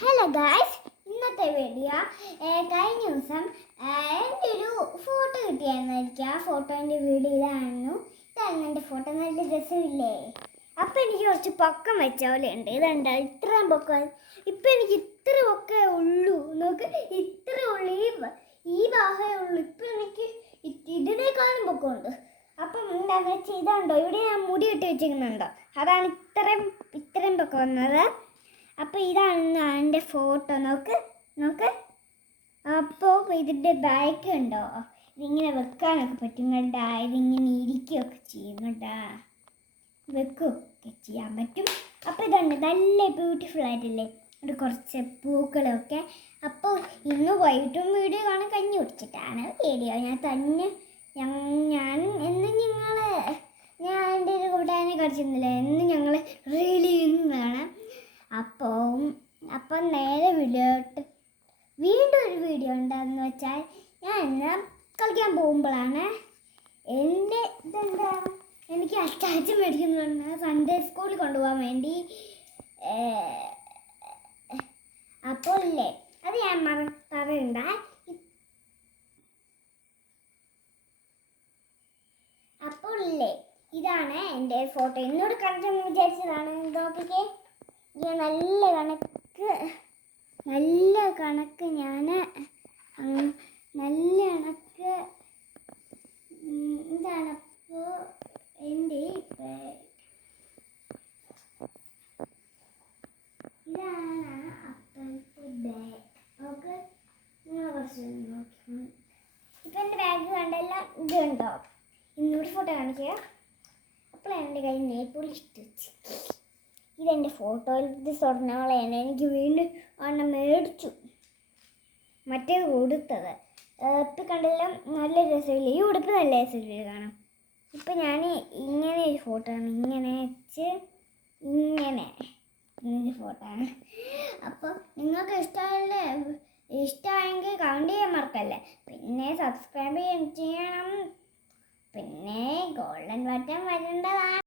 Hello guys, ഇന്നത്തെ video കഴിഞ്ഞ ദിവസം എൻ്റെ ഒരു ഫോട്ടോ കിട്ടിയായിരുന്നു. എനിക്ക് ആ ഫോട്ടോൻ്റെ വീഡിയോ ഇതായിരുന്നു എൻ്റെ ഫോട്ടോ. നല്ല രസമില്ലേ? അപ്പം എനിക്ക് കുറച്ച് പൊക്കം വെച്ച പോലെ ഉണ്ട്. ഇതുണ്ട് ഇത്രയും പൊക്കം. ഇപ്പം എനിക്ക് ഇത്ര പൊക്കേ ഉള്ളൂ. നോക്ക്, ഇത്ര ഉള്ളൂ. ഈ ഭാഗമേ ഉള്ളൂ. ഇപ്പം എനിക്ക് ഇതിനേക്കാളും പൊക്കമുണ്ട്. അപ്പം എന്താണെന്ന് വെച്ചാൽ ഇതുണ്ടോ, ഇവിടെ ഞാൻ മുടി ഇട്ട് വെച്ചിരിക്കുന്നുണ്ടോ, അതാണ് ഇത്രയും പൊക്കം വന്നത്. അപ്പോൾ ഇതാണ് എൻ്റെ ഫോട്ടോ. നോക്ക്. അപ്പോൾ ഇതിൻ്റെ ബാക്ക് ഉണ്ടോ, ഇതിങ്ങനെ വെക്കാനൊക്കെ പറ്റും കേട്ടാ. ഇതിങ്ങനെ ഇരിക്കുകയൊക്കെ ചെയ്യും കേട്ടാ, വെക്കുകയൊക്കെ ചെയ്യാൻ പറ്റും. അപ്പോൾ ഇതുണ്ട് നല്ല ബ്യൂട്ടിഫുൾ ആയിട്ടില്ലേ? ഒരു കുറച്ച് പൂക്കളൊക്കെ. അപ്പോൾ ഇന്ന് വൈകിട്ടും വീഡിയോ കാണാൻ കഞ്ഞി കുടിച്ചിട്ടാണ് വീഡിയോ. ഞാൻ എൻ്റെ ഒരു കൂട്ടുകാരനെ കളിച്ചിരുന്നില്ല, എന്ന് ഞങ്ങൾ റീല് ചെയ്യുന്നതാണ്. അപ്പം നേരെ വീണ്ടും ഒരു വീഡിയോ ഉണ്ടാകുന്ന വെച്ചാൽ, ഞാൻ ഇന്ന് കളിക്കാൻ പോകുമ്പോഴാണ് എനിക്ക് അറ്റാച്ച് മേടിക്കുന്നുണ്ട് സൺഡേ സ്കൂളിൽ കൊണ്ടുപോകാൻ വേണ്ടി. അപ്പോൾ ഇല്ലേ, അത് ഞാൻ പറയണ്ട. അപ്പോൾ ഇല്ലേ, ഇതാണ് എൻ്റെ ഫോട്ടോ. എന്നോട് കണ്ടെന്ന് വിചാരിച്ചതാണ്. നോക്കിക്കേ, നല്ല കണക്ക് ഞാൻ നല്ല കണക്ക് ഇതാണ്. അപ്പോൾ എൻ്റെ ഇതാണ് അപ്പോഴത്തെ ബാഗ്. ഓക്കെ, നിങ്ങൾ കുറച്ച് നോക്കി. ഇപ്പം എൻ്റെ ബാഗ് കണ്ടെല്ലാം ഇതുണ്ടോ. ഇന്നൊരു ഫോട്ടോ കാണിക്കുക. അപ്പോൾ എൻ്റെ കയ്യിൽ നെയ്പോളിഷ് ഇട്ട് വെച്ച്. ഇതെൻ്റെ ഫോട്ടോയിൽ ഇത് സ്വർണ്ണവളയാണ്. എനിക്ക് വീണ്ടും ഒരെണ്ണം മേടിച്ചു, മറ്റേത് കൊടുത്തത്. ഇപ്പം കണ്ടെല്ലാം നല്ല രസമില്ല. ഈ ഉടുപ്പ് നല്ല രസമില്ല കാണാം. ഇപ്പം ഞാൻ ഇങ്ങനെ ഒരു ഫോട്ടോ ആണ്, ഇങ്ങനെ വെച്ച് ഇങ്ങനെ ഫോട്ടോ ആണ്. അപ്പോൾ നിങ്ങൾക്ക് ഇഷ്ടമായെങ്കിൽ കമൻറ്റ് ചെയ്യാൻ മറക്കല്ലേ. പിന്നെ സബ്സ്ക്രൈബ് ചെയ്യണം. പിന്നെ ഗോൾഡൻ ബട്ടൺ വരേണ്ടതാണ്.